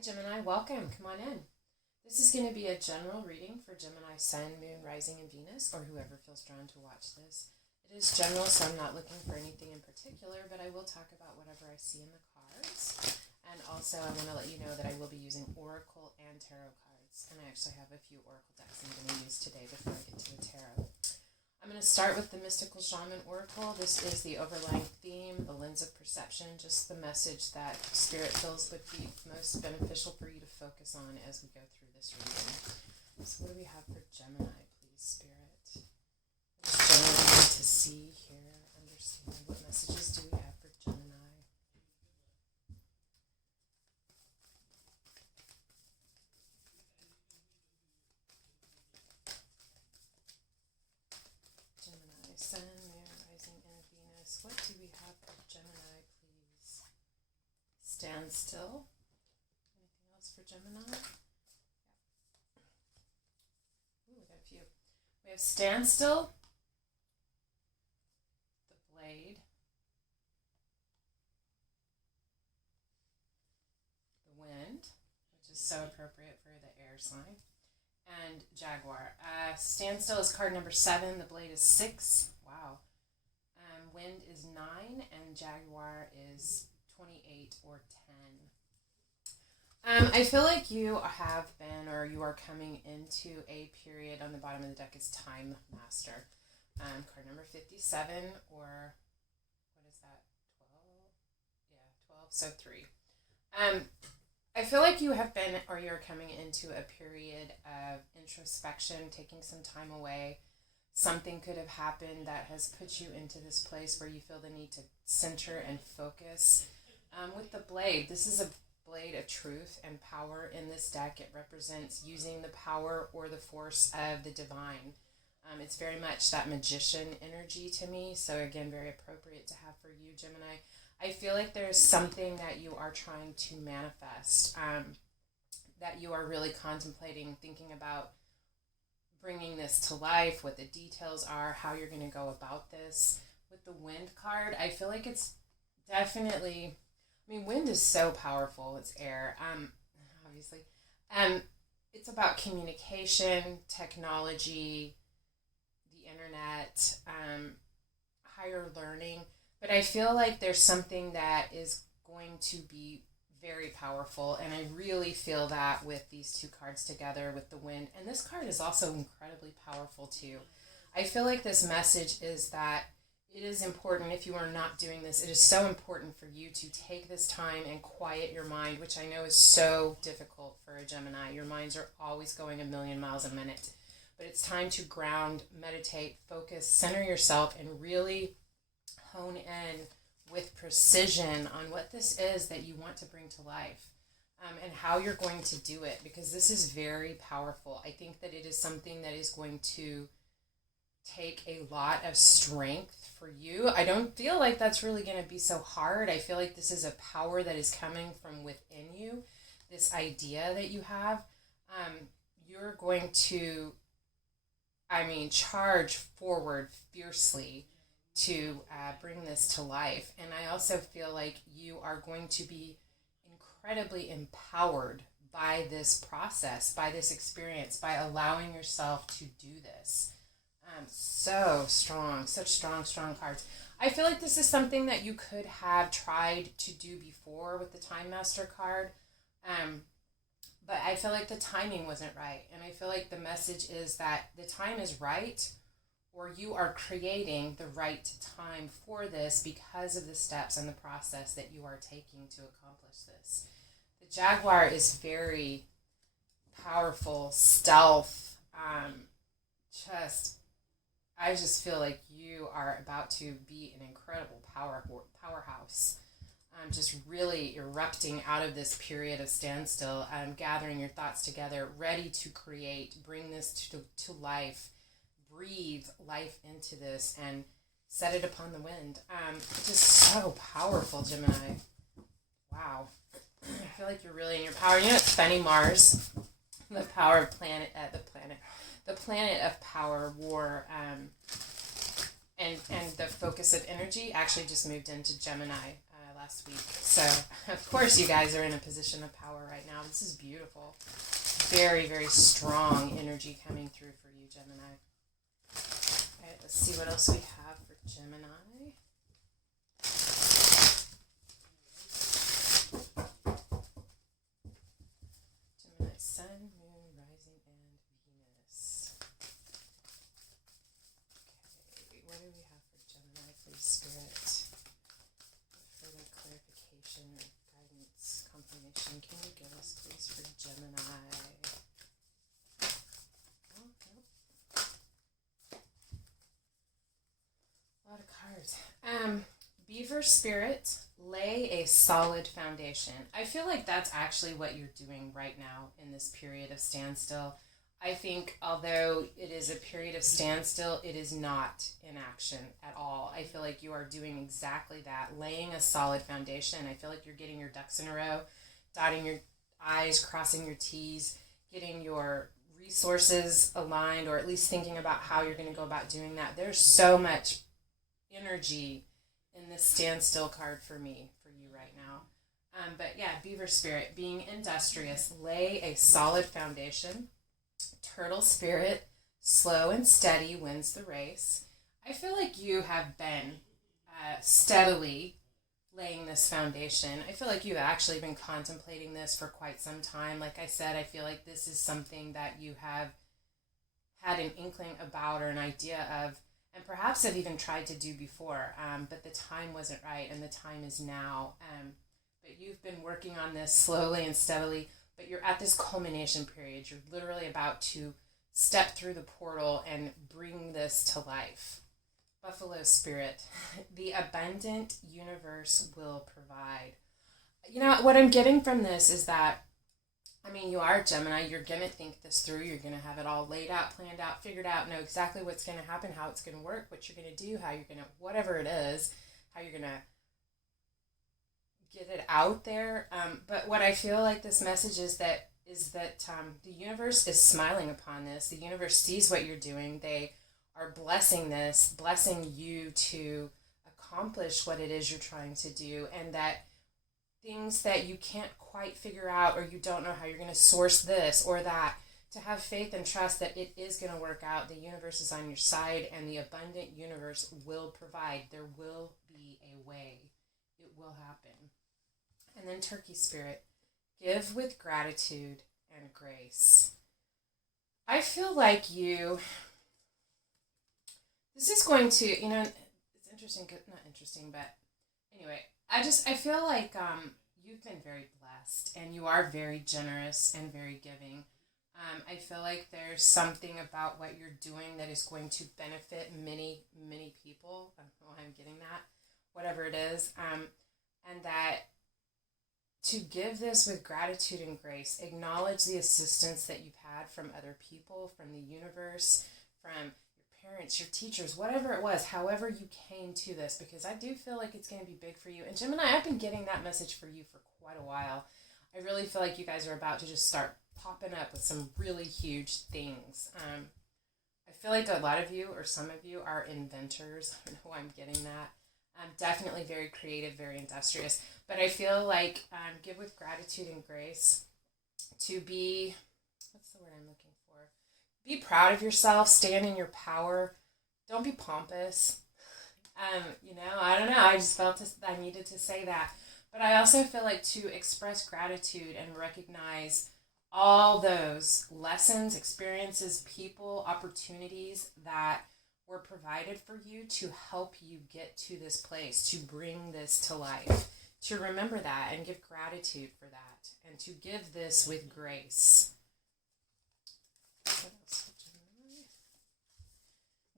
Gemini, welcome. Come on in. This is going to be a general reading for Gemini, Sun, Moon, Rising, and Venus, or whoever feels drawn to watch this. It is general, so I'm not looking for anything in particular, but I will talk about whatever I see in the cards. And also, I want to let you know that I will be using Oracle and Tarot cards. And I actually have a few Oracle decks I'm going to use today before I get to the Tarot. I'm going to start with the Mystical Shaman Oracle. This is the overlying theme, the lens of perception, just the message that Spirit feels would be most beneficial for you to focus on as we go through this reading. So what do we have for Gemini, please, Spirit? I just generally need to see, hear, understand. What messages do we have for Gemini? Gemini, Sun, Moon, Rising, and Venus. What do we have for Gemini, please? Stand still. Anything else for Gemini? Ooh, we got a few. We have stand still, the blade, the wind, which is so appropriate for the air sign, and Jaguar. Standstill is card number 7. The blade is 6. Wow. Wind is 9, and Jaguar is 28 or 10. I feel like you have been, or you are coming into a period. On the bottom of the deck is Time Master. Card number 57, or what is that? 12? Yeah, 12. So 3. I feel like you have been, or you're coming into a period of introspection, taking some time away. Something could have happened that has put you into this place where you feel the need to center and focus. With the blade, this is a blade of truth and power in this deck. It represents using the power or the force of the divine. It's very much that magician energy to me. So again, very appropriate to have for you, Gemini. I feel like there's something that you are trying to manifest, that you are really contemplating, thinking about bringing this to life, what the details are, how you're going to go about this. With the wind card, I feel like it's definitely, wind is so powerful. It's air, obviously. It's about communication, technology, the internet, higher learning. But I feel like there's something that is going to be very powerful, and I really feel that with these two cards together with the wind. And this card is also incredibly powerful too. I feel like this message is that it is important, if you are not doing this, it is so important for you to take this time and quiet your mind, which I know is so difficult for a Gemini. Your minds are always going a million miles a minute. But it's time to ground, meditate, focus, center yourself, and really hone in with precision on what this is that you want to bring to life, and how you're going to do it, because this is very powerful. I think that it is something that is going to take a lot of strength for you. I don't feel like that's really going to be so hard. I feel like this is a power that is coming from within you, this idea that you have. You're going to, charge forward fiercely to bring this to life. And I also feel like you are going to be incredibly empowered by this process, by this experience, by allowing yourself to do this. So strong, such strong cards. I feel like this is something that you could have tried to do before with the Time Master card. But I feel like the timing wasn't right. And I feel like the message is that the time is right, or you are creating the right time for this because of the steps and the process that you are taking to accomplish this. The Jaguar is very powerful, stealth. I just feel like you are about to be an incredible powerhouse. Just really erupting out of this period of standstill, gathering your thoughts together, ready to create, bring this to life. Breathe life into this and set it upon the wind. Just so powerful, Gemini. Wow. I feel like you're really in your power. You know, it's funny, Mars, the power planet, the planet of power, war, and the focus of energy actually just moved into Gemini last week. So, of course, you guys are in a position of power right now. This is beautiful. Very, very strong energy coming through for you, Gemini. All right, let's see what else we have for Gemini. Gemini, Sun, Moon, Rising, and Venus. Okay, what do we have for Gemini, please, Spirit? Further clarification or guidance, confirmation. Can you give us, please, for Gemini? Oh, nope. A lot of cards. Beaver Spirit, lay a solid foundation. I feel like that's actually what you're doing right now in this period of standstill. I think although it is a period of standstill, it is not inaction at all. I feel like you are doing exactly that, laying a solid foundation. I feel like you're getting your ducks in a row, dotting your I's, crossing your T's, getting your resources aligned, or at least thinking about how you're going to go about doing that. There's so much energy in this standstill card for me, for you right now. But yeah, Beaver Spirit, being industrious, lay a solid foundation. Turtle Spirit, slow and steady wins the race. I feel like you have been steadily laying this foundation. I feel like you've actually been contemplating this for quite some time. Like I said, I feel like this is something that you have had an inkling about or an idea of, and perhaps have even tried to do before, but the time wasn't right, and the time is now. But you've been working on this slowly and steadily, but you're at this culmination period. You're literally about to step through the portal and bring this to life. Buffalo Spirit, the abundant universe will provide. You know, what I'm getting from this is that, I mean, you are Gemini. You're going to think this through. You're going to have it all laid out, planned out, figured out, know exactly what's going to happen, how it's going to work, what you're going to do, how you're going to, whatever it is, how you're going to get it out there. But what I feel like this message is that the universe is smiling upon this. The universe sees what you're doing. They are blessing this, blessing you to accomplish what it is you're trying to do, and that things that you can't quite figure out, or you don't know how you're going to source this or that, to have faith and trust that it is going to work out. The universe is on your side, and the abundant universe will provide. There will be a way. It will happen. And then Turkey Spirit, give with gratitude and grace. I feel like this is going to, it's interesting, not interesting, but anyway, I feel like you've been very blessed, and you are very generous and very giving. I feel like there's something about what you're doing that is going to benefit many, many people. I don't know why I'm getting that, whatever it is. And that to give this with gratitude and grace, acknowledge the assistance that you've had from other people, from the universe, from your parents, your teachers, whatever it was, however you came to this, because I do feel like it's going to be big for you. And Gemini, I've been getting that message for you for quite a while. I really feel like you guys are about to just start popping up with some really huge things. I feel like a lot of you, or some of you, are inventors. I don't know why I'm getting that. Definitely very creative, very industrious. But I feel like give with gratitude and grace, to be, what's the word I'm looking for? Be proud of yourself, stand in your power. Don't be pompous. I don't know. I just felt I needed to say that. But I also feel like to express gratitude and recognize all those lessons, experiences, people, opportunities that were provided for you to help you get to this place, to bring this to life, to remember that and give gratitude for that, and to give this with grace. What else?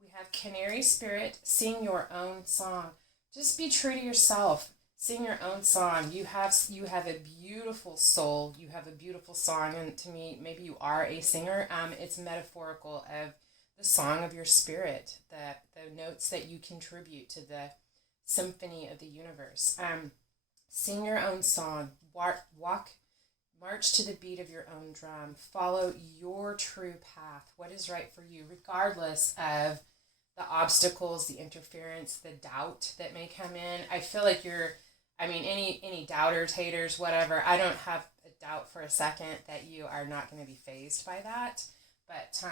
We have Canary Spirit, sing your own song. Just be true to yourself. Sing your own song. You have a beautiful soul. You have a beautiful song, and to me, maybe you are a singer. It's metaphorical of the song of your spirit, the notes that you contribute to the symphony of the universe. Sing your own song. March to the beat of your own drum. Follow your true path. What is right for you, regardless of the obstacles, the interference, the doubt that may come in. I feel like I mean, any doubters, haters, whatever, I don't have a doubt for a second that you are not going to be fazed by that. But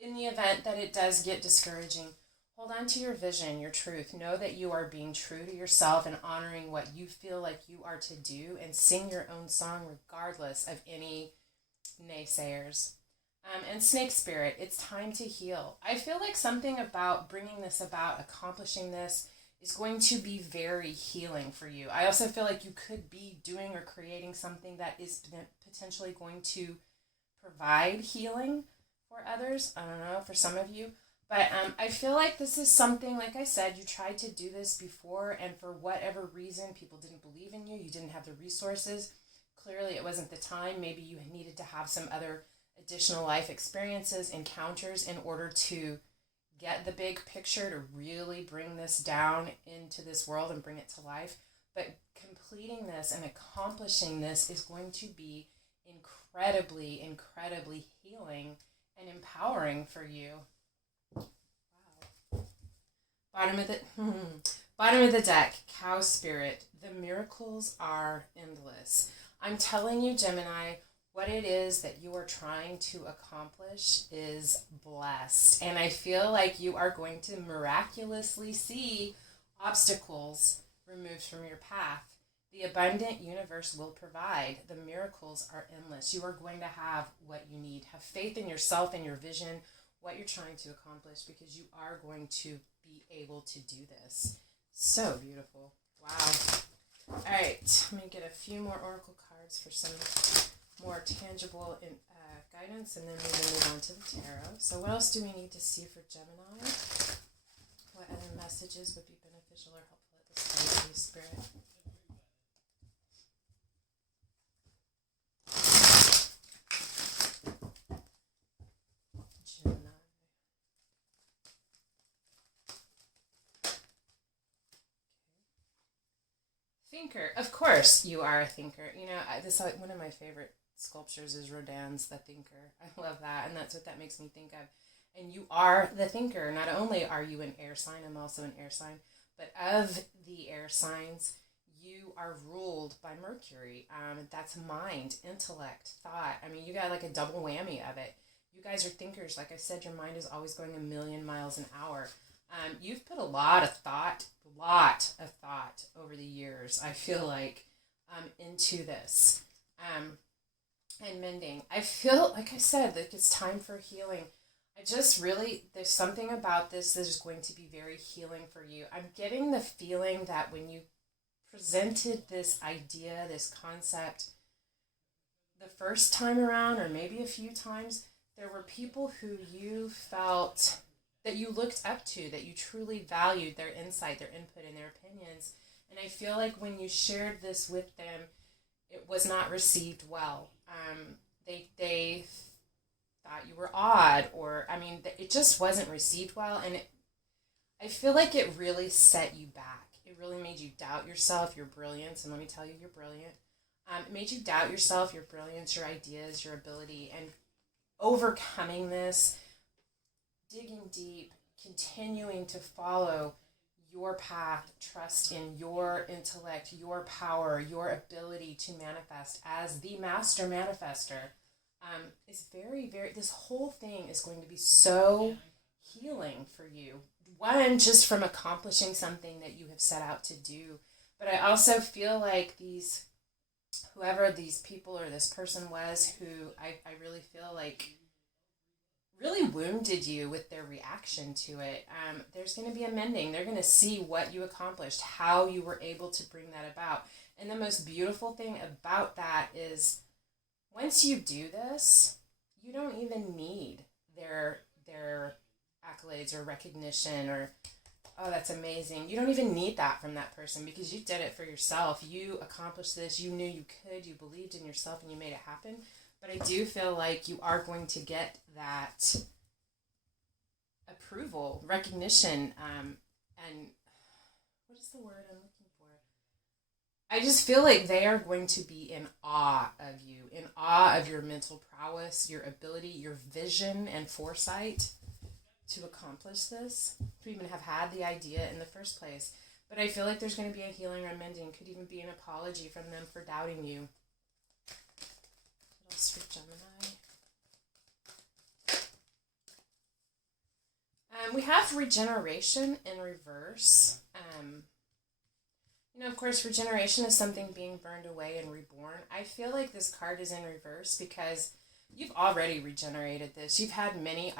in the event that it does get discouraging, hold on to your vision, your truth. Know that you are being true to yourself and honoring what you feel like you are to do, and sing your own song regardless of any naysayers. And snake spirit, it's time to heal. I feel like something about bringing this about, accomplishing this, is going to be very healing for you. I also feel like you could be doing or creating something that is potentially going to provide healing for others. I don't know, for some of you. But I feel like this is something, like I said, you tried to do this before, and for whatever reason, people didn't believe in you. You didn't have the resources. Clearly, it wasn't the time. Maybe you needed to have some other additional life experiences, encounters, in order to get the big picture, to really bring this down into this world and bring it to life. But completing this and accomplishing this is going to be incredibly, incredibly healing and empowering for you. Wow. Bottom of the deck, cow spirit. The miracles are endless. I'm telling you, Gemini, what it is that you are trying to accomplish is blessed. And I feel like you are going to miraculously see obstacles removed from your path. The abundant universe will provide. The miracles are endless. You are going to have what you need. Have faith in yourself and your vision, what you're trying to accomplish, because you are going to be able to do this. So beautiful. Wow. All right. I'm going to get a few more oracle cards for some more tangible guidance, and then we will move on to the tarot. So what else do we need to see for Gemini? What other messages would be beneficial or helpful at this time, Holy Spirit? Gemini. Thinker. Of course you are a thinker. You know, this one of my favorite sculptures is Rodin's The Thinker. I love that, and that's what that makes me think of. And you are the thinker. Not only are you an air sign, I'm also an air sign, but of the air signs, you are ruled by Mercury. That's mind, intellect, thought. I mean, you got like a double whammy of it. You guys are thinkers. Like I said, your mind is always going a million miles an hour. You've put a lot of thought over the years, I feel like, into this. And mending. I feel, like I said, that it's time for healing. I just really, there's something about this that is going to be very healing for you. I'm getting the feeling that when you presented this idea, this concept, the first time around, or maybe a few times, there were people who you felt that you looked up to, that you truly valued their insight, their input, and their opinions. And I feel like when you shared this with them, it was not received well. They thought you were odd, or, I mean, it just wasn't received well, and I feel like it really set you back. It really made you doubt yourself, your brilliance, and let me tell you, you're brilliant. It made you doubt yourself, your brilliance, your ideas, your ability, and overcoming this, digging deep, continuing to follow your path, trust in your intellect, your power, your ability to manifest as the master manifester, is very, very, this whole thing is going to be so healing for you. One, just from accomplishing something that you have set out to do. But I also feel like whoever these people or this person was, who I really feel like really wounded you with their reaction to it. There's going to be a mending. They're going to see what you accomplished, how you were able to bring that about. And the most beautiful thing about that is once you do this, you don't even need their accolades or recognition or, oh, that's amazing. You don't even need that from that person, because you did it for yourself. You accomplished this. You knew you could. You believed in yourself, and you made it happen. But I do feel like you are going to get that approval, recognition, and what is the word I'm looking for? I just feel like they are going to be in awe of you, in awe of your mental prowess, your ability, your vision and foresight to accomplish this, to even have had the idea in the first place. But I feel like there's going to be a healing or mending. Could even be an apology from them for doubting you. What else for Gemini? We have regeneration in reverse. Of course, regeneration is something being burned away and reborn. I feel like this card is in reverse because you've already regenerated this. You've had many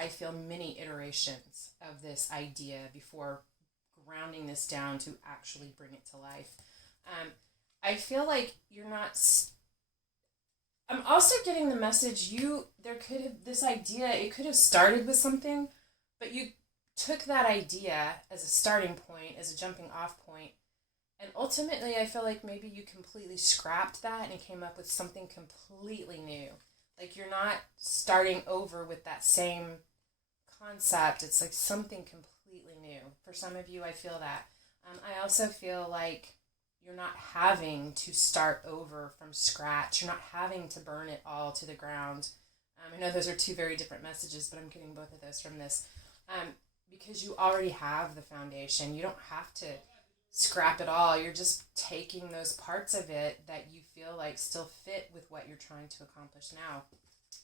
iterations of this idea before grounding this down to actually bring it to life. I feel like you're not... I'm also getting the message it could have started with something, but you took that idea as a starting point, as a jumping off point, and ultimately I feel like maybe you completely scrapped that and came up with something completely new. Like you're not starting over with that same concept. It's like something completely new. For some of you, I feel that. I also feel like you're not having to start over from scratch. You're not having to burn it all to the ground. I know those are two very different messages, but I'm getting both of those from this. Because you already have the foundation. You don't have to scrap it all. You're just taking those parts of it that you feel like still fit with what you're trying to accomplish now.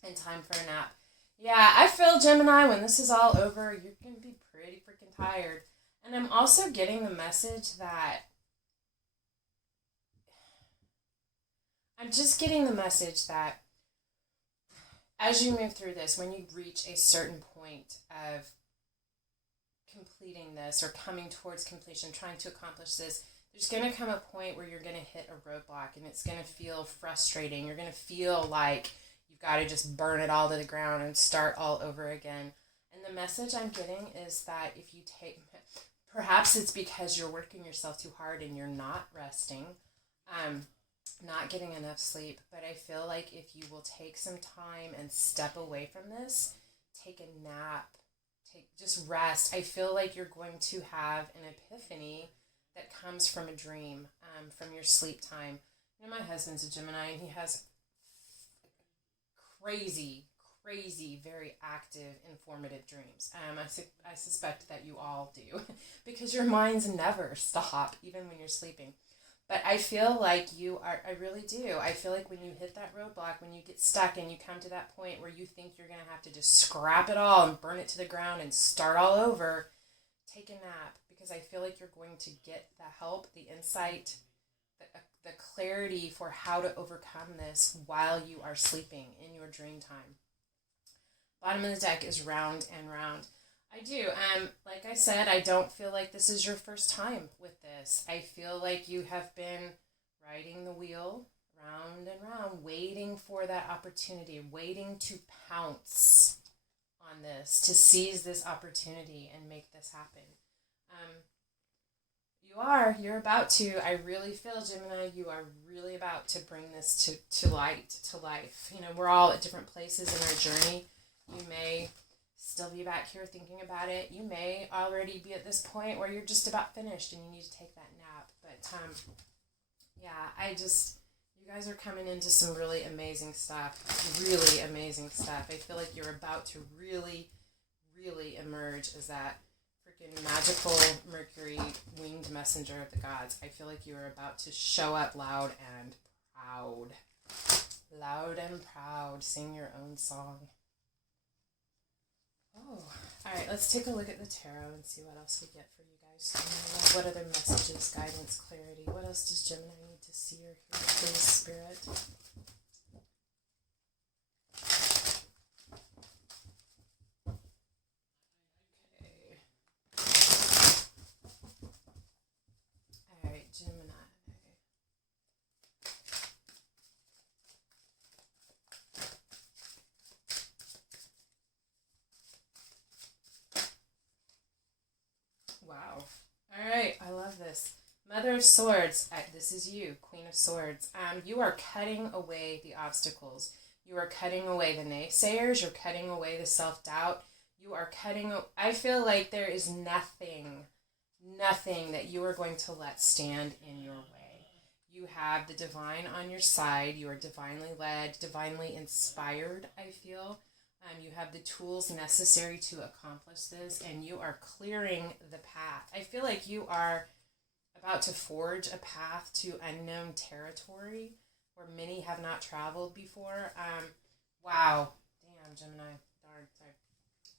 And time for a nap. Yeah, I feel, Gemini, when this is all over, you're going to be pretty freaking tired. And I'm also getting the message that... I'm just getting the message that as you move through this, when you reach a certain point of completing this or coming towards completion, trying to accomplish this, there's going to come a point where you're going to hit a roadblock and it's going to feel frustrating. You're going to feel like you've got to just burn it all to the ground and start all over again. And the message I'm getting is that if you take... Perhaps it's because you're working yourself too hard and you're not resting, not getting enough sleep. But I feel like if you will take some time and step away from this, take a nap, just rest, I feel like you're going to have an epiphany that comes from a dream, from your sleep time. My husband's a Gemini and he has crazy, very active, informative dreams. I suspect that you all do because your minds never stop, even when you're sleeping. But I feel like I really do. I feel like when you hit that roadblock, when you get stuck and you come to that point where you think you're going to have to just scrap it all and burn it to the ground and start all over, take a nap, because I feel like you're going to get the help, the insight, the clarity for how to overcome this while you are sleeping in your dream time. Bottom of the deck is round and round. I do. Like I said, I don't feel like this is your first time with this. I feel like you have been riding the wheel round and round, waiting for that opportunity, waiting to pounce on this, to seize this opportunity and make this happen. You're about to, I really feel, Gemini, you are really about to bring this to light, to life. We're all at different places in our journey. You may still be back here thinking about it. You may already be at this point where you're just about finished and you need to take that nap. But, you guys are coming into some really amazing stuff. Really amazing stuff. I feel like you're about to really, really emerge as that freaking magical Mercury winged messenger of the gods. I feel like you're about to show up loud and proud. Loud and proud. Sing your own song. Oh, all right, let's take a look at the tarot and see what else we get for you guys. What other messages, guidance, clarity? What else does Gemini need to see or hear, please, Spirit? Okay. All right, Gemini. Wow. All right. I love this. Mother of Swords. This is you, Queen of Swords. You are cutting away the obstacles. You are cutting away the naysayers. You're cutting away the self-doubt. You are cutting... I feel like there is nothing that you are going to let stand in your way. You have the divine on your side. You are divinely led, divinely inspired, I feel. You have the tools necessary to accomplish this, and you are clearing the path. I feel like you are about to forge a path to unknown territory where many have not traveled before. Wow. Damn, Gemini. Darn. Sorry.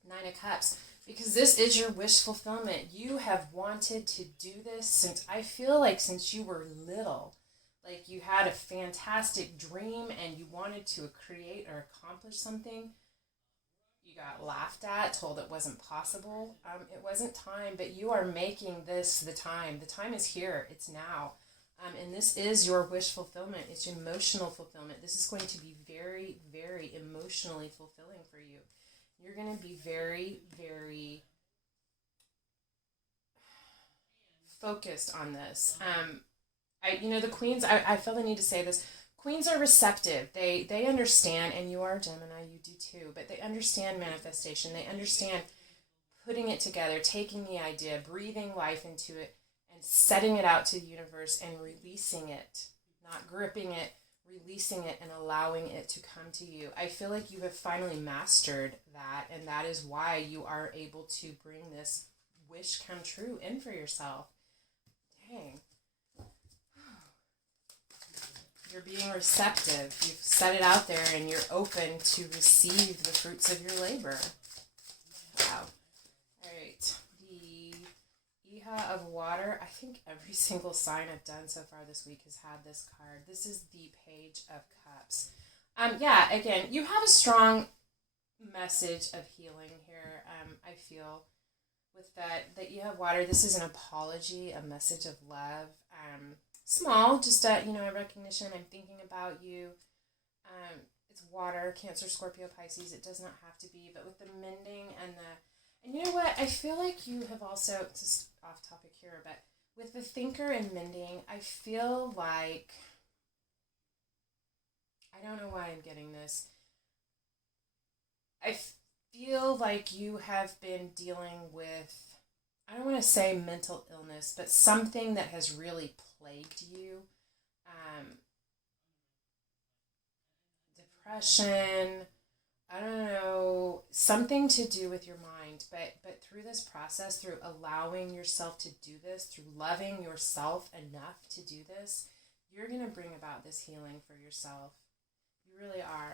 Nine of Cups. Because this is your wish fulfillment. You have wanted to do this since, I feel like since you were little. Like you had a fantastic dream and you wanted to create or accomplish something. You got laughed at, told it wasn't possible. It wasn't time, but you are making this the time. The time is here. It's now. And this is your wish fulfillment. It's emotional fulfillment. This is going to be very, very emotionally fulfilling for you. You're going to be very, very focused on this. The queens, I feel the need to say this. Queens are receptive. They understand, and you are Gemini, you do too, but they understand manifestation. They understand putting it together, taking the idea, breathing life into it, and setting it out to the universe and releasing it, not gripping it, releasing it and allowing it to come to you. I feel like you have finally mastered that, and that is why you are able to bring this wish come true in for yourself. Dang. You're being receptive. You've set it out there and you're open to receive the fruits of your labor. Wow. All right. The Iha of Water. I think every single sign I've done so far this week has had this card. This is the Page of Cups. Again, you have a strong message of healing here. I feel with that you have water. This is an apology, a message of love. Small, just a recognition. I'm thinking about you. It's water, Cancer, Scorpio, Pisces. It does not have to be, but with the mending and you know what? I feel like you have also, just off topic here, but with the thinker and mending, I feel like, I don't know why I'm getting this. I feel like you have been dealing with, I don't want to say mental illness, but something that has really plagued you. Depression, I don't know, something to do with your mind, but through this process, through allowing yourself to do this, through loving yourself enough to do this, you're going to bring about this healing for yourself. You really are.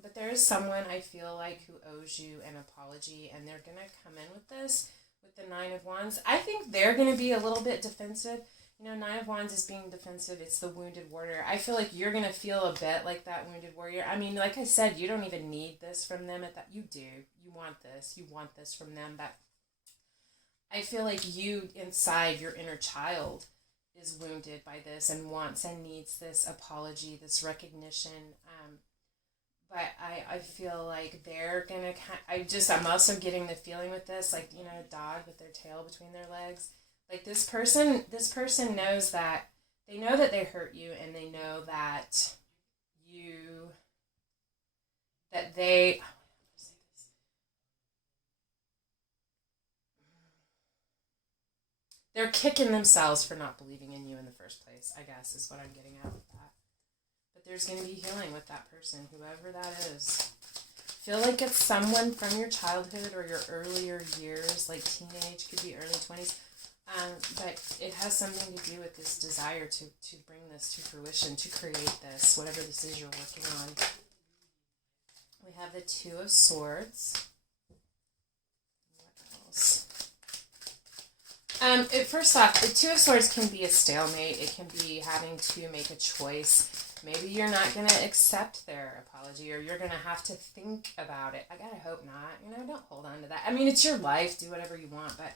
But there is someone I feel like who owes you an apology, and they're going to come in with this. With the Nine of Wands, I think they're going to be a little bit defensive. Nine of Wands is being defensive. It's the wounded warrior. I feel like you're going to feel a bit like that wounded warrior. I mean, like I said, you don't even need this from them. You do. You want this. You want this from them. But I feel like you, inside your inner child, is wounded by this and wants and needs this apology, this recognition. But I feel like they're going to I'm also getting the feeling with this, like, a dog with their tail between their legs. Like this person knows that, they know that they hurt you, and they know that they're kicking themselves for not believing in you in the first place, I guess, is what I'm getting at with that. But there's going to be healing with that person, whoever that is. Feel like it's someone from your childhood or your earlier years, like teenage, could be early 20s. But it has something to do with this desire to bring this to fruition, to create this, whatever this is you're working on. We have the Two of Swords. What else? First off, the Two of Swords can be a stalemate. It can be having to make a choice. Maybe you're not going to accept their apology, or you're going to have to think about it. I gotta hope not. Don't hold on to that. I mean, it's your life. Do whatever you want, but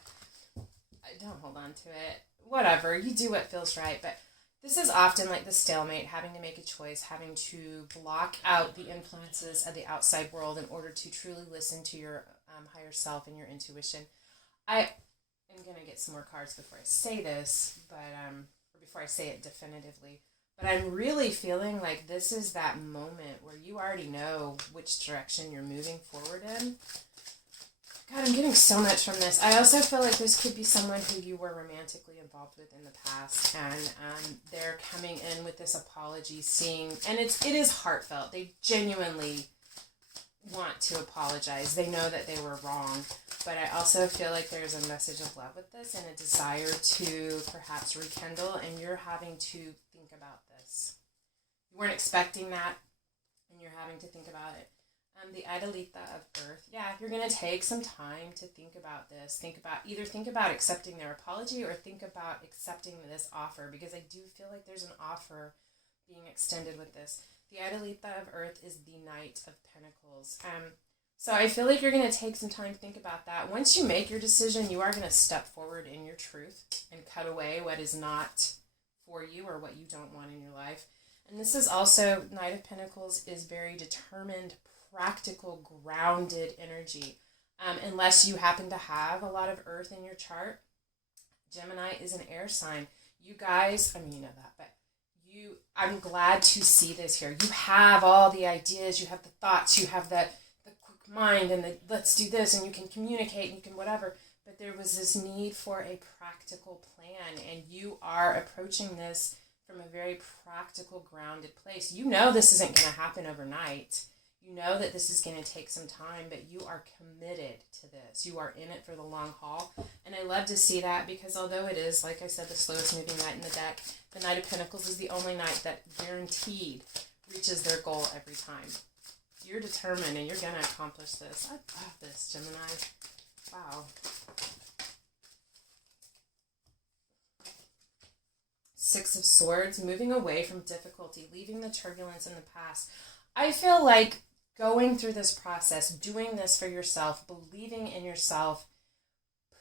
don't hold on to it. Whatever. You do what feels right. But this is often like the stalemate, having to make a choice, having to block out the influences of the outside world in order to truly listen to your higher self and your intuition. I am going to get some more cards before I say this, but or before I say it definitively. But I'm really feeling like this is that moment where you already know which direction you're moving forward in. God, I'm getting so much from this. I also feel like this could be someone who you were romantically involved with in the past, and they're coming in with this apology, and it is heartfelt. They genuinely want to apologize. They know that they were wrong. But I also feel like there's a message of love with this and a desire to perhaps rekindle, and you're having to think about this. You weren't expecting that, and you're having to think about it. The Idolita of Earth. Yeah, you're going to take some time to think about this. Think about accepting their apology, or think about accepting this offer, because I do feel like there's an offer being extended with this. The Idolita of Earth is the Knight of Pentacles. So I feel like you're going to take some time to think about that. Once you make your decision, you are going to step forward in your truth and cut away what is not for you or what you don't want in your life. And this is also, Knight of Pentacles is very determined, practical, grounded energy. Unless you happen to have a lot of earth in your chart. Gemini is an air sign. You guys, I mean, you know that, but I'm glad to see this here. You have all the ideas, you have the thoughts, you have the quick mind, and the let's do this, and you can communicate, and you can whatever. But there was this need for a practical plan, and you are approaching this from a very practical, grounded place. You know this isn't going to happen overnight. You know that this is going to take some time, but you are committed to this. You are in it for the long haul. And I love to see that, because although it is, like I said, the slowest moving knight in the deck, the Knight of Pentacles is the only knight that guaranteed reaches their goal every time. You're determined, and you're going to accomplish this. I love this, Gemini. Wow. Six of Swords, moving away from difficulty, leaving the turbulence in the past. I feel like going through this process, doing this for yourself, believing in yourself,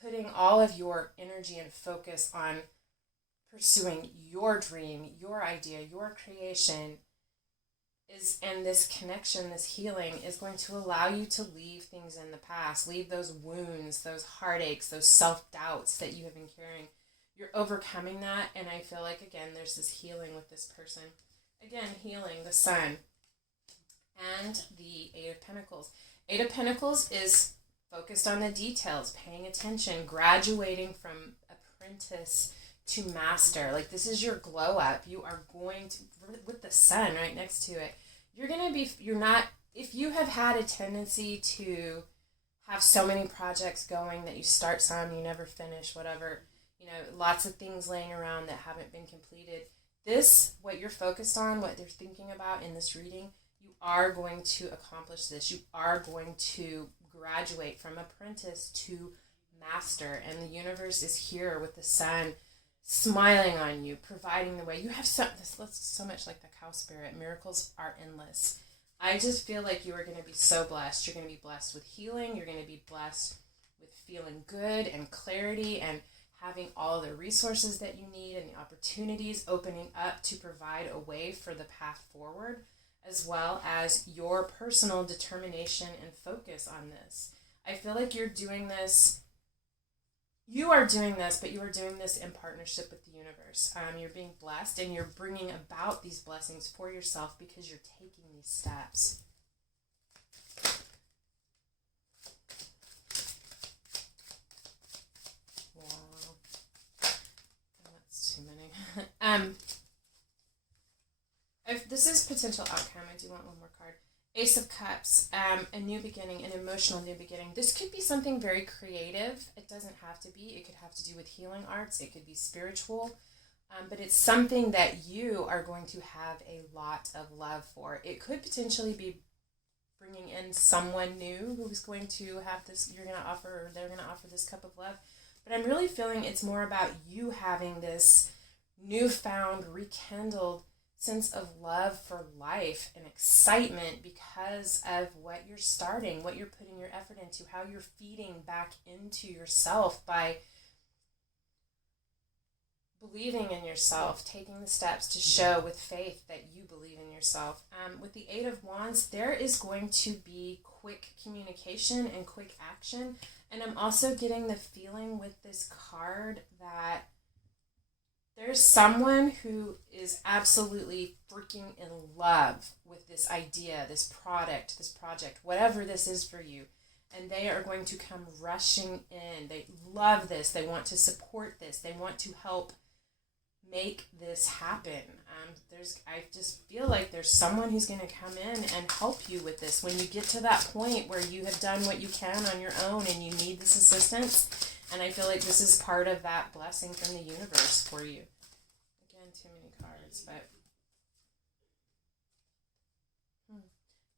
putting all of your energy and focus on pursuing your dream, your idea, your creation, and this connection, this healing is going to allow you to leave things in the past, leave those wounds, those heartaches, those self-doubts that you have been carrying. You're overcoming that, and I feel like, again, there's this healing with this person. Again, healing, the Sun. And the Eight of Pentacles. Eight of Pentacles is focused on the details, paying attention, graduating from apprentice to master. Like, this is your glow up. You are going to, with the Sun right next to it, if you have had a tendency to have so many projects going that you start some, you never finish, whatever, lots of things laying around that haven't been completed. This, what you're focused on, what they're thinking about in this reading, you are going to accomplish this. You are going to graduate from apprentice to master. And the universe is here with the Sun smiling on you, providing the way. You have this looks so much like the cow spirit. Miracles are endless. I just feel like you are going to be so blessed. You're going to be blessed with healing. You're going to be blessed with feeling good and clarity and having all the resources that you need and the opportunities opening up to provide a way for the path forward, as well as your personal determination and focus on this. I feel like you're doing this. You are doing this, but you are doing this in partnership with the universe. You're being blessed, and you're bringing about these blessings for yourself because you're taking these steps. Wow. That's too many. If this is potential outcome, I do want one more card. Ace of Cups, a new beginning, an emotional new beginning. This could be something very creative. It doesn't have to be. It could have to do with healing arts. It could be spiritual. But it's something that you are going to have a lot of love for. It could potentially be bringing in someone new who's going to have this, they're going to offer this cup of love. But I'm really feeling it's more about you having this newfound, rekindled sense of love for life and excitement because of what you're starting, what you're putting your effort into, how you're feeding back into yourself by believing in yourself, taking the steps to show with faith that you believe in yourself. With the Eight of Wands, there is going to be quick communication and quick action. And I'm also getting the feeling with this card that there's someone who is absolutely freaking in love with this idea, this project, whatever this is for you. And they are going to come rushing in. They love this. They want to support this. They want to help make this happen. I just feel like there's someone who's going to come in and help you with this. When you get to that point where you have done what you can on your own and you need this assistance, and I feel like this is part of that blessing from the universe for you. Again, too many cards, but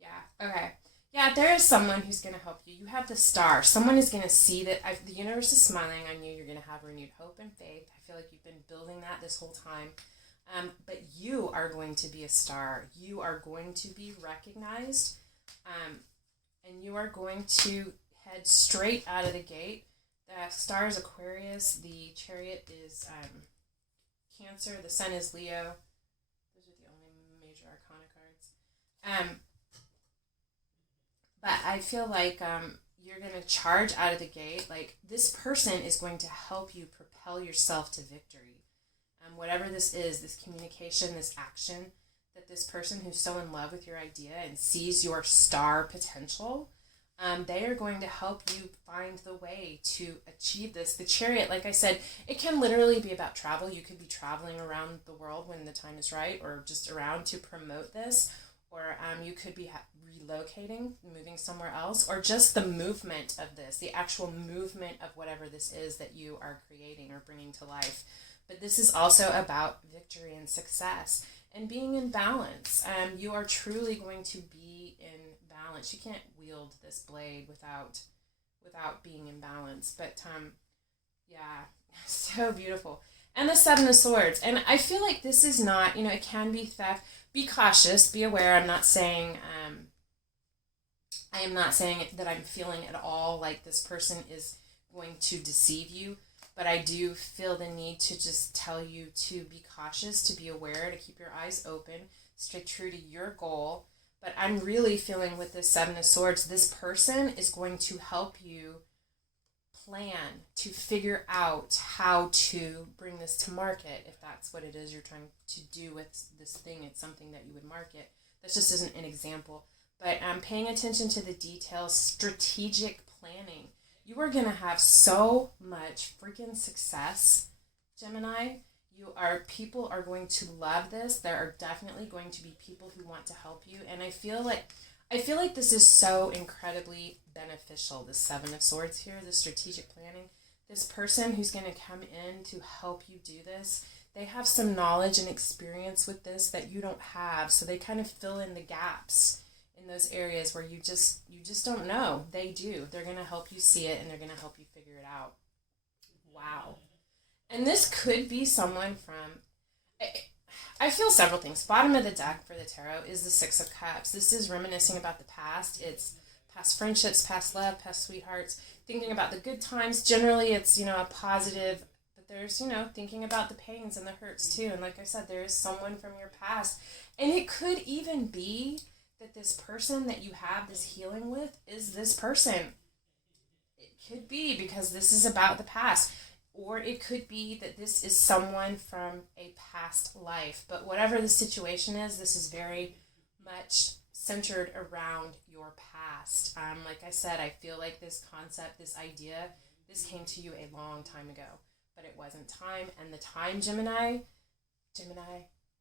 yeah, okay. Yeah, there is someone who's going to help you. You have the star. Someone is going to see that the universe is smiling on you. You're going to have renewed hope and faith. I feel like you've been building that this whole time. But you are going to be a star. You are going to be recognized. And you are going to head straight out of the gate. The star is Aquarius. The chariot is Cancer. The sun is Leo. Those are the only major arcana cards. But I feel like you're going to charge out of the gate. Like, this person is going to help you propel yourself to victory. Whatever this is, this communication, this action, that this person who's so in love with your idea and sees your star potential, they are going to help you find the way to achieve this. The chariot, like I said, it can literally be about travel. You could be traveling around the world when the time is right, or just around to promote this, or you could be relocating, moving somewhere else, or just the movement of this, the actual movement of whatever this is that you are creating or bringing to life. But this is also about victory and success and being in balance. You are truly going to be in balance. You can't wield this blade without being in balance. But yeah, so beautiful. And the Seven of Swords. And I feel like this is not, it can be theft. Be cautious. Be aware. I'm not saying that I'm feeling at all like this person is going to deceive you. But I do feel the need to just tell you to be cautious, to be aware, to keep your eyes open, stay true to your goal. But I'm really feeling with this Seven of Swords, this person is going to help you plan, to figure out how to bring this to market, if that's what it is you're trying to do with this thing. It's something that you would market. That just isn't an example. But paying attention to the details, strategic planning. You are going to have so much freaking success, Gemini. People are going to love this. There are definitely going to be people who want to help you. And I feel like this is so incredibly beneficial, the Seven of Swords here, the strategic planning. This person who's going to come in to help you do this, they have some knowledge and experience with this that you don't have. So they kind of fill in the gaps in those areas where you just don't know. They do. They're going to help you see it, and they're going to help you figure it out. Wow. And this could be someone from, I feel several things. Bottom of the deck for the tarot is the Six of Cups. This is reminiscing about the past. It's past friendships, past love, past sweethearts, thinking about the good times. Generally, it's, a positive, but there's, thinking about the pains and the hurts too. And like I said, there is someone from your past. And it could even be that this person that you have this healing with is this person. It could be because this is about the past. Or it could be that this is someone from a past life. But whatever the situation is, this is very much centered around your past. Like I said, I feel like this concept, this idea, this came to you a long time ago. But it wasn't time. And the time, Gemini,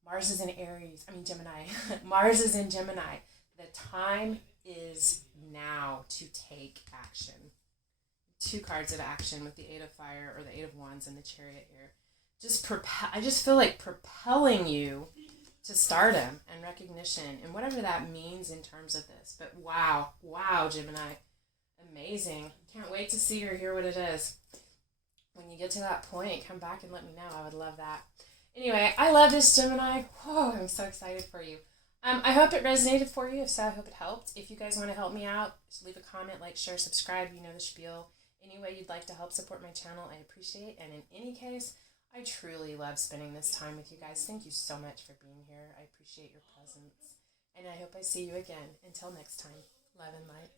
Mars is in Aries. Gemini. Mars is in Gemini. The time is now to take action. 2 cards of action with the Eight of Fire or the Eight of Wands and the Chariot here. I just feel like propelling you to stardom and recognition and whatever that means in terms of this. But wow, Gemini. Amazing. Can't wait to see or hear what it is. When you get to that point, come back and let me know. I would love that. Anyway, I love this, Gemini. Whoa, I'm so excited for you. I hope it resonated for you. If so, I hope it helped. If you guys want to help me out, just leave a comment, like, share, subscribe. You know the spiel. Any way you'd like to help support my channel, I appreciate. And in any case, I truly love spending this time with you guys. Thank you so much for being here. I appreciate your presence. And I hope I see you again. Until next time, love and light.